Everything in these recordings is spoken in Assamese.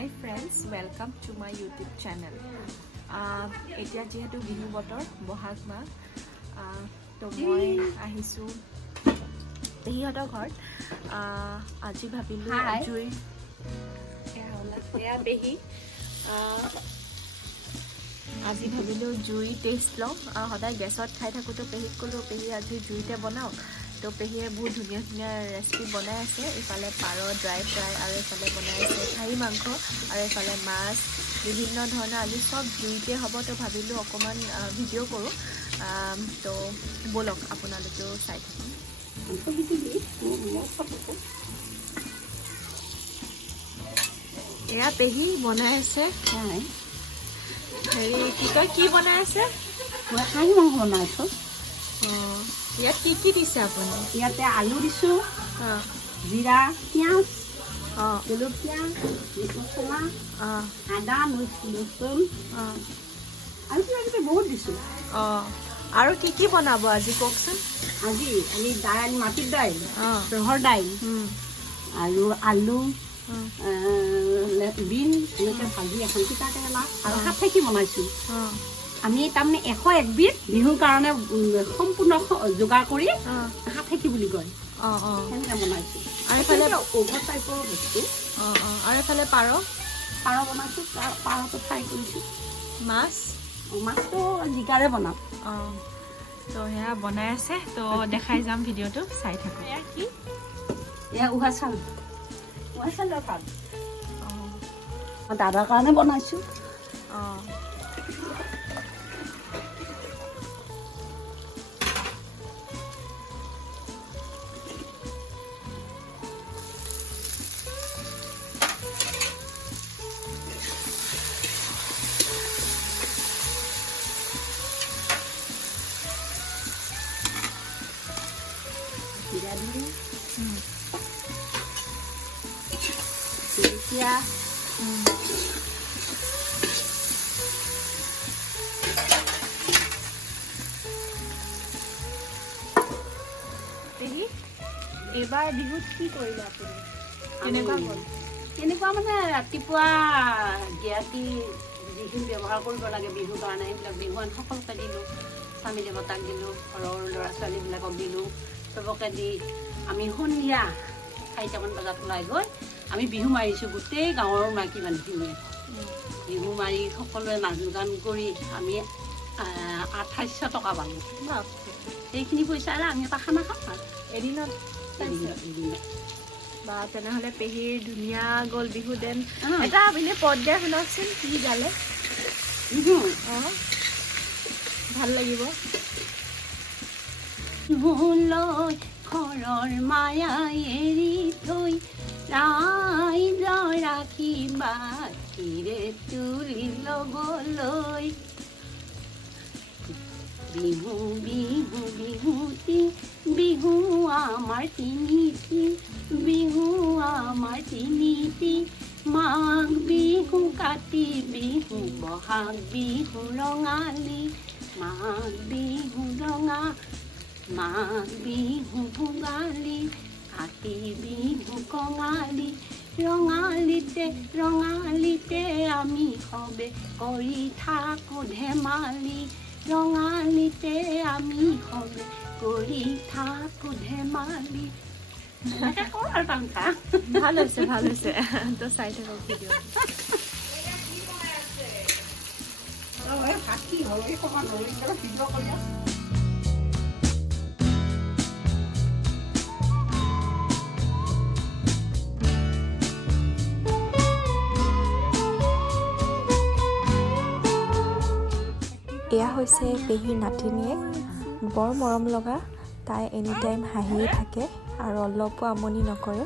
Hi friends, welcome to my YouTube channel. এতিয়া যেহেতু বিহু বতৰ বহাগ মাহ তো মই আহিছোঁ পেহীহঁতৰ ঘৰত আজি ভাবিলোঁ জুই এয়া পেহী আজি ভাবিলোঁ জুই টেষ্ট লওঁ সদায় গেছত খাই থাকোঁতো পেহীক ক'লোঁ পেহী আজি জুইতে বনাওঁ তো পেহীয়ে বহুত ধুনীয়া ধুনীয়া ৰেচিপি বনাই আছে ইফালে পাৰ ড্ৰাই ফ্ৰাই আৰু ইফালে বনাই আছে খাহী মাংস আৰু ইফালে মাছ বিভিন্ন ধৰণৰ আজি চব জুইতে হ'ব তো ভাবিলোঁ অকণমান ভিডিঅ' কৰোঁ তো ব'লক আপোনালোকেও চাই থাকিম এয়া পেহী বনাই আছে হেৰি কি কয় কি বনাই আছে মই খাহী মাংস বনাইছোঁ অঁ ইয়াত কি দিছে আপুনি ইয়াতে আলু দিছোঁ জিৰা পিঁয়াজ অঁ জলকীয়া মিট মছলা অঁ আদা ৰচুন অঁ আৰু কিবা কিবি বহুত দিছোঁ অঁ আৰু কি বনাব আজি কওকচোন আজি আমি দাইল মাটিৰ দাইল অঁ ৰহৰ দাইল আৰু আলু বিন এনেকৈ ভাজি এখন তিতা কেৰেলা আৰু সাতথেকি বনাইছোঁ অঁ আমি তাৰমানে 101বিধ বিহুৰ কাৰণে সম্পূৰ্ণ যোগাৰ কৰি সাতথেকি বুলি কয় অঁ অঁ সেনেকৈ বনাইছোঁ আৰু এইফালে অভাৰ টাইপৰ বস্তু অঁ অঁ আৰু এইফালে পাৰ বনাইছোঁ পাৰটো ফ্ৰাই কৰিছোঁ মাছ মাছটো জিকাৰে বনাম অঁ তো সেয়া বনাই আছে তো দেখাই যাম ভিডিঅ'টো চাই থাকোঁ এয়া কি এয়া উহা চাউলৰ ভাত অঁ দাদাৰ কাৰণে বনাইছোঁ অঁ জিৰা দিলোঁ জলকীয়া পেহী এইবাৰ বিহুত কি কৰিলে আপুনি কেনেকুৱা হ'ল কেনেকুৱা মানে ৰাতিপুৱা গিয়াতি যিখিনি ব্যৱহাৰ কৰিব লাগে বিহুৰ কাৰণে সেইবিলাক বিহুৱান সকলোকে দিলোঁ স্বামী দেৱতাক দিলোঁ ঘৰৰ ল'ৰা ছোৱালীবিলাকক দিলোঁ চবকে দি আমি সন্ধিয়া 4টামান বজাত ওলাই গৈ আমি বিহু মাৰিছোঁ গোটেই গাঁৱৰ মাইকী মানুহখিনিয়ে বিহু মাৰি সকলোৱে নাচ গান কৰি আমি 2800 টকা পালোঁ সেইখিনি পইচাৰে আমি এটা খানা খাম আৰু এদিনত বা তেনেহ'লে পেহীৰ ধুনীয়া গ'ল বিহু দেন এটা আপুনি পদ গাই শুনকচোন কি গালে অঁ ভাল লাগিব মোলৈ ঘৰৰ মায়া এৰি থৈ ৰাইজ ৰাখি বাতিৰে তুলি ল'বলৈ বিহু বিহু বিহুতি বিহু আমাৰ তিনিটি বিহু আমাৰ তিনিটি মাঘ বিহু কাতি বিহু বহাগ বিহু ৰঙালী মাঘ বিহু মাঘ বিহু ভোগালী কাতি বিহু কঙালী ৰঙালীতে আমি সবে কৰি থাকোঁ ধেমালি ৰঙালীতে আমি সবে কৰি থাকোঁ ধেমালি ভাল হৈছে তো চাই থাকক ভিডিঅ' এয়া হৈছে পেহীৰ নাতিনীয়েক বৰ মৰম লগা তাই এনি টাইম হাঁহিয়ে থাকে আৰু অলপো আমনি নকৰে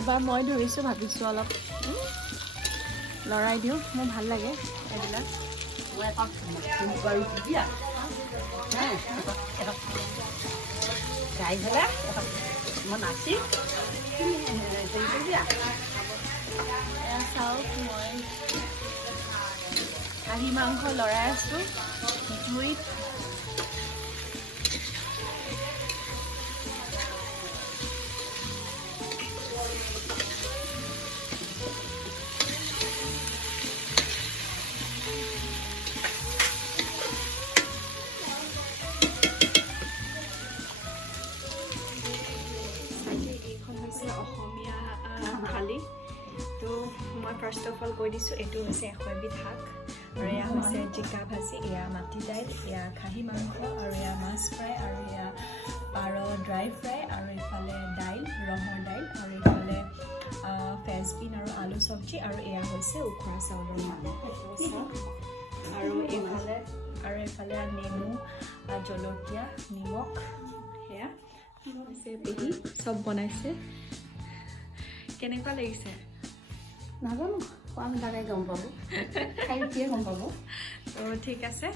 এবাৰ মই ধৰিছোঁ ভাবিছোঁ অলপ লৰাই দিওঁ মোৰ ভাল লাগে এইবিলাক গাই ফেলে মই নাচি হেৰি কৰি দিয়া এয়া চাওক মই খাহী মাংস লৰাই আছোঁ জুইত। অসমীয়া থালি তো মই ফাৰ্ষ্ট অফ অল কৈ দিছোঁ এইটো হৈছে 100 এবিধ শাক আৰু এয়া হৈছে জিকা ভাজি, এয়া মাটি দাইল, এয়া খাহী মাংস আৰু এয়া মাছ ফ্ৰাই আৰু এয়া পাৰ ড্ৰাই ফ্ৰাই আৰু এইফালে দাইল ৰহৰ দাইল আৰু এইফালে ফ্ৰেঞ্চবিন আৰু আলু চব্জি আৰু এয়া হৈছে উখোৱা চাউলৰ আৰু এইফালে নেমু জলকীয়া নিমখ সেয়া হৈছে পেহী চব বনাইছে। কেনেকুৱা লাগিছে নাজানো খোৱাবিলাকে গম পাব খাই উঠিয়ে গম পাব। তো ঠিক আছে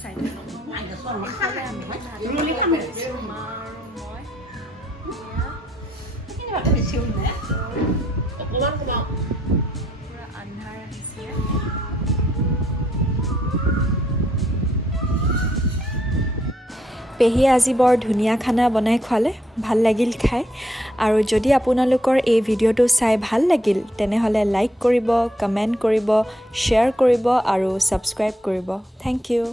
চাই পুৰা আন্ধাৰ আহিছিলে। পেহীয়ে আজি বৰ ধুনীয়া খানা বনাই খোৱালে, ভাল লাগিল খাই। আৰু যদি আপোনালোকৰ এই ভিডিঅ'টো চাই ভাল লাগিল তেনেহ'লে লাইক কৰিব, কমেণ্ট কৰিব, শ্বেয়াৰ কৰিব আৰু ছাবস্ক্ৰাইব কৰিব। Thank U.